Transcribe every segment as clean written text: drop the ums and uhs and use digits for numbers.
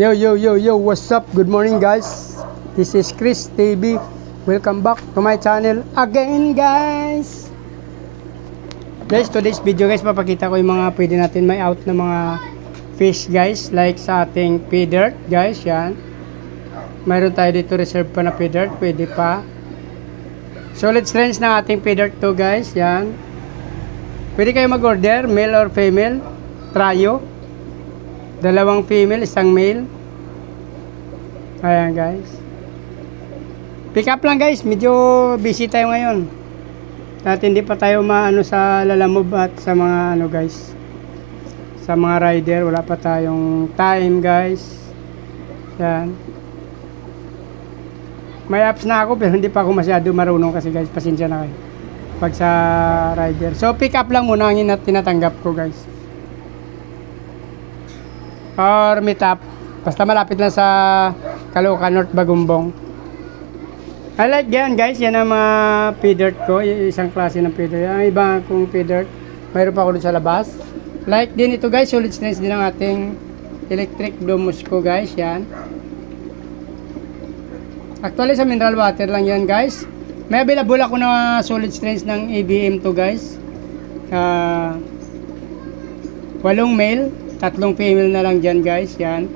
Yo, yo, yo, yo, what's up? Good morning, guys. This is Chris TV. Welcome back to my channel again, guys. Guys, today's video, guys, papakita ko yung mga pwede natin may out na mga fish, guys. Like sa ating pay dirt, guys, yan. Mayroon tayo dito reserve pa na pay dirt, pwede pa. Solid strands ng ating pay dirt to, guys, yan. Pwede kayo mag-order, male or female, trio. Dalawang female, isang male. Ayan, guys. Pick up lang, guys. Medyo busy tayo ngayon. At hindi pa tayo maano sa Lalamove at sa mga ano, guys. Sa mga rider, wala pa tayong time, guys. Yan. May apps na ako pero hindi pa ako masyado marunong kasi, guys. Pasensya na kayo. Pag sa rider. So, pick up lang muna ang tinatanggap ko, guys. Or meet up. Basta malapit lang sa Caloocan North Bagumbong. I like yan, guys. Yan ang mga pay dirt ko. Isang klase ng pay dirt. Ang iba kong pay dirt, mayroon pa ako doon sa labas. Like din ito, guys. Solid strands din ang ating electric domus ko, guys. Yan. Actually sa mineral water lang yan, guys. May available ako na solid strands ng ABM to, guys. 8 male, 3 female na lang dyan, guys. Yan.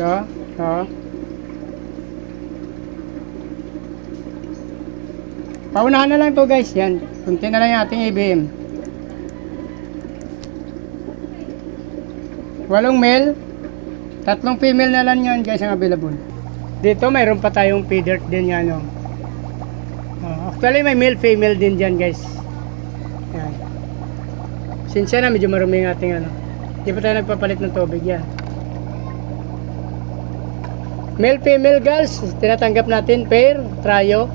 So. Paunahan na lang to, guys. Yan. Kunti na lang yung ating ABM. 8 male, 3 female na lang yan, guys, ang available. Dito mayroon pa tayong pay dirt din yan, no? Actually may male female din dyan, guys. Yan. Sinsya na medyo marumi yung ating ano. Hindi pa tayo nagpapalit ng tubig yan. Male female, girls, tinatanggap natin pair, trio.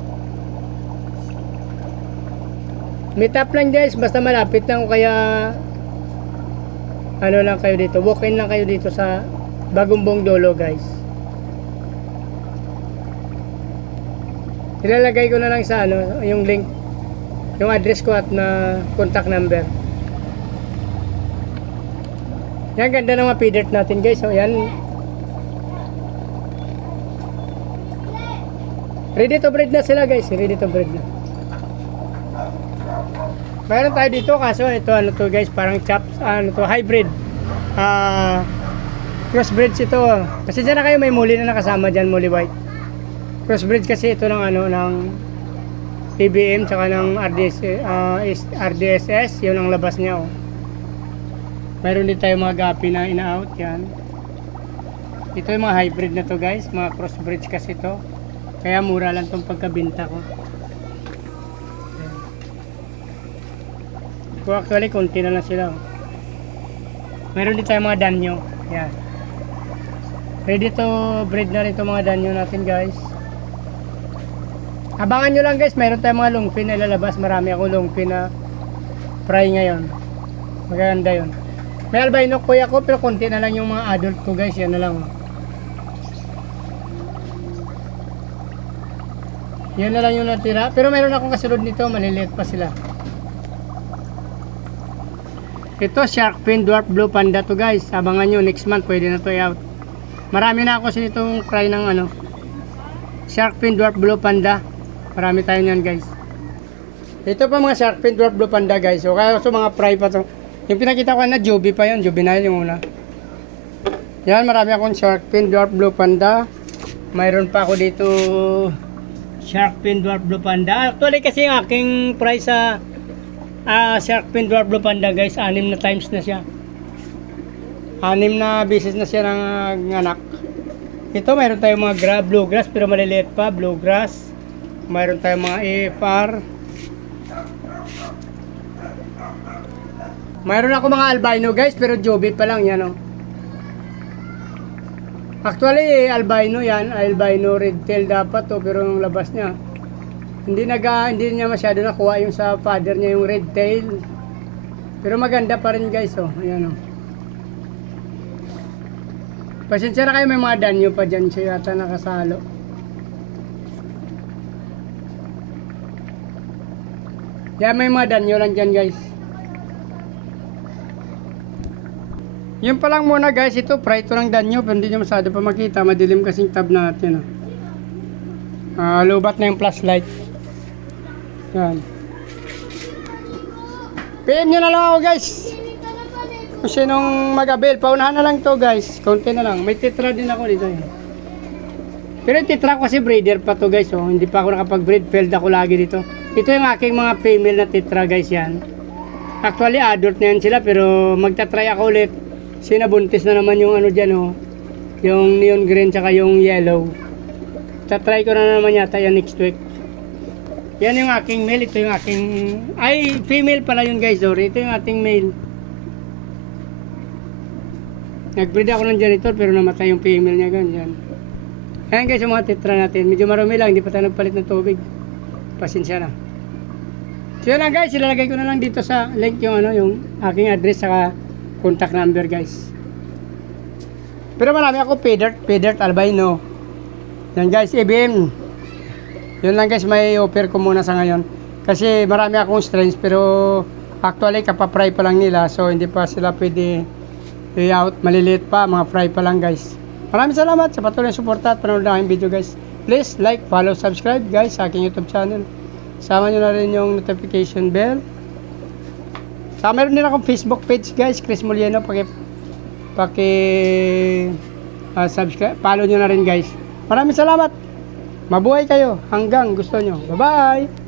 Meet up lang, guys, basta malapit lang, kaya ano lang kayo dito, walk in lang kayo dito sa Bagumbong Dolo, guys. Ilalagay ko na lang sa ano, yung link, yung address ko at na contact number. Yan, ganda ng mga pay dirt natin, guys. So yan, ready to breed na sila, guys. Ready to breed na. Mayroon tayo dito, kaso ito ano to, guys, parang chops, ano to, hybrid. Crossbreeds ito. Kasi dyan na kayo, may muli na nakasama dyan, muli white. Crossbreeds kasi ito ng ano, ng PBM tsaka ng RDSS, yun ang labas niya, oh. Mayroon din tayo mga gapi na ina-out, yan. Ito yung mga hybrid na to, guys, mga crossbreeds kasi to. Kaya mura lang tong pagkabinta ko. So actually, konti na lang sila, oh. Mayroon din tayo mga danyo, yan. Ready to breed na rin itong mga danyo natin, guys. Abangan nyo lang, guys. Mayroon tayong mga longfin na ilalabas. Marami akong longfin na fry ngayon. Maganda yun. May albino kuya ko, pero konti na lang yung mga adult ko, guys. Yan na lang, oh. Yan na lang yung natira. Pero mayroon akong kasunod nito. Maliliit pa sila. Ito, shark fin dwarf blue panda to, guys. Abangan nyo. Next month, pwede na to i-out. Marami na ako sa itong fry ng ano, shark fin dwarf blue panda. Marami tayo niyan, guys. Ito pa mga shark fin dwarf blue panda, guys. So kaya so mga fry pa to. Yung pinakita ko na jubi pa yun, juvenile yung una. Yan, marami akong shark fin dwarf blue panda. Mayroon pa ako dito shark fin dwarf blue panda. Actually kasi yung aking fry sa shark fin dwarf blue panda, guys, 6 na times na siya. 6 na beses na siya ng anak. Ito, mayroon tayong mga bluegrass, pero maliliit pa, bluegrass. Mayroon tayong mga AFR. Mayroon ako mga albino, guys, pero jobi pa lang yan, oh. Actually, albino yan, albino red tail dapat to, pero yung labas niya hindi niya masyado nakuha yung sa father niya yung red tail. Pero maganda pa rin, guys, oh. Ayan, oh. Pasensya na kayo, may mga danyo pa dyan siya yata nakasalo. Yan, may mga danyo lang dyan, guys. Yun pa lang muna guys, ito fry ito ng danyo pero hindi nyo masyado pa makita, madilim kasing tab natin. Lubat na yung flashlight. Yan. PM nyo na lang ako guys. Kung sinong mag-avail, paunahan na lang to guys. Konti na lang. May tetra din ako dito. Pero yung tetra ko kasi breeder pa to guys. Hindi pa ako nakapag-breed. Failed ako lagi dito. Ito yung aking mga female na tetra guys yan. Actually adult na yan sila pero magta-try ako ulit. Sinabuntis na naman yung ano dyan yung neon green tsaka yung yellow. Tatry ko na naman yata yan next week. Yan yung aking male. Ito yung aking... Ay, female pala yun guys. Sorry. Ito yung ating male. Nag-breed ako ng janitor pero namatay yung female niya ganyan. Ayan guys yung mga tetra natin. Medyo marami lang. Hindi pa tayo nagpalit ng tubig. Pasensya na. So yun lang guys. Ilalagay ko na lang dito sa link yung yung aking address saka contact number guys. Pero marami ako pay-dirt albino. Yan guys, IBM. Yun lang guys, may offer ko muna sa ngayon. Kasi marami akong strains pero actually kapapry pa lang nila. So hindi pa sila pwede layout. Maliliit pa, mga fry pa lang guys. Maraming salamat sa patuloy na suporta at panonood ng aking video guys. Please like, follow, subscribe guys sa aking YouTube channel. Sama nyo na rin yung notification bell. Saka meron din akong Facebook page guys, Chris Molieno. Subscribe, follow nyo na rin guys. Maraming salamat. Mabuhay kayo hanggang gusto nyo. Bye-bye.